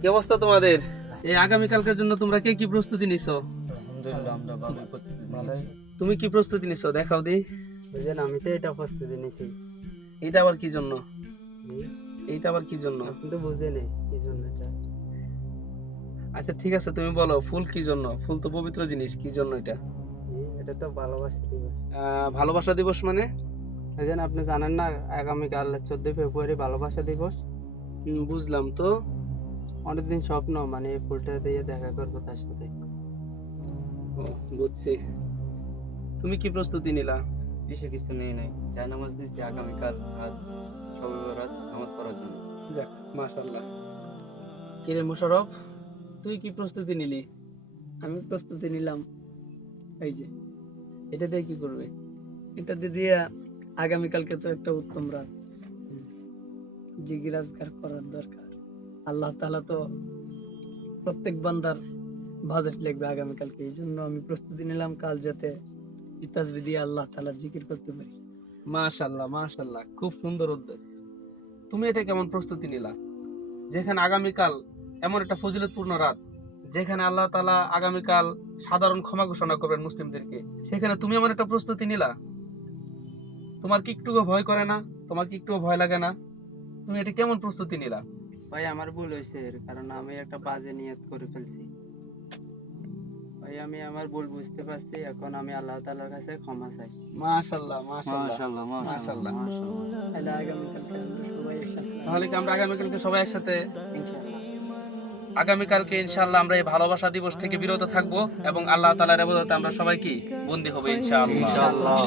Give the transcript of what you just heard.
কি অবস্থা তোমাদের? এই আগামীকালকের জন্য তোমরা কে কি প্রস্তুতি নিছো? আলহামদুলিল্লাহ আমরা ভালো প্রস্তুতি নিয়েছি। তুমি কি প্রস্তুতি নিছো দেখাও দি। বুঝলেন, আমি তো এটা প্রস্তুতি নিয়েছি। এটা আবার কি জন্য? এইটা আবার কি জন্য? আপনি তো বুঝেন কি জন্য এটা। আচ্ছা ঠিক আছে, তুমি বলো ফুল কি জন্য? ফুল তো পবিত্র জিনিস, কি জন্য এটা? এটা তো ভালোবাসা দিবস। ভালোবাসা দিবস মানে? বুঝলেন, আপনি জানেন না আগামীকাল 14 ফেব্রুয়ারি ভালোবাসা দিবস? বুঝলাম তো। অনেকদিন স্বপ্ন, মানে এই ফুলটা দিয়ে দেখা করবো তার সাথে। ও, বুঝছি। তুমি কি প্রস্তুতি নিলা? বিশেষ কিছু নেই নাই, চাই নামাজ দিয়েছি আগামীকাল আজ শবে বরাত নামাজ পড়ার জন্য। যাক, মাশাআল্লাহ। কিরে মোশাররফ, তুই কি প্রস্তুতি নিলি? আমি প্রস্তুতি নিলাম, এই যে এটা দিয়ে কি করবে? এটা দিয়ে আগামীকালকে তো একটা উত্তম রাত, জিজ্ঞাসা করার দরকার। আল্লাহ তাআলা তো প্রত্যেক বান্দার বাজেট লিখবে আগামীকালকে, এই জন্য আমি প্রস্তুতি নিলাম কাল যাতে এই তাসবিহ দিয়ে আল্লাহ তাআলা জিকির করতে পারি। মাশাআল্লাহ মাশাআল্লাহ, খুব সুন্দর উদ্যোগ। তুমি এটা কেমন প্রস্তুতি নিলা? যেখানে আগামীকাল এমন একটা ফজিলতপূর্ণ রাত, যেখানে আল্লাহ তাআলা আগামীকাল সাধারণ ক্ষমা ঘোষণা করবেন মুসলিমদেরকে, সেখানে তুমি এমন একটা প্রস্তুতি নিলা? তোমার কি একটুও ভয় করে না? তোমার কি একটুও ভয় লাগে না? তুমি এটা কেমন প্রস্তুতি নিলা? ভাই আমার ভুল হয়েছে, কারণ আমি একটা বাজে নিয়ত করে ফেলছি। ভাই আমি আমার ভুল বুঝতে পারছি, এখন আমি আল্লাহ তাআলার কাছে ক্ষমা চাই। মাশাআল্লাহ মাশাআল্লাহ মাশাআল্লাহ। তাহলে আগামীকালকে আমরা সবাই একসাথে, তাহলে কি আমরা আগামীকালকে সবাই একসাথে? ইনশাআল্লাহ। আগামীকালকে ইনশাআল্লাহ আমরা এই ভালোবাসা দিবস থেকে বিরত থাকবো এবং আল্লাহ তাআলার ইবাদতে আমরা সবাই কি বন্দী হব ইনশাআল্লাহ। ইনশাআল্লাহ।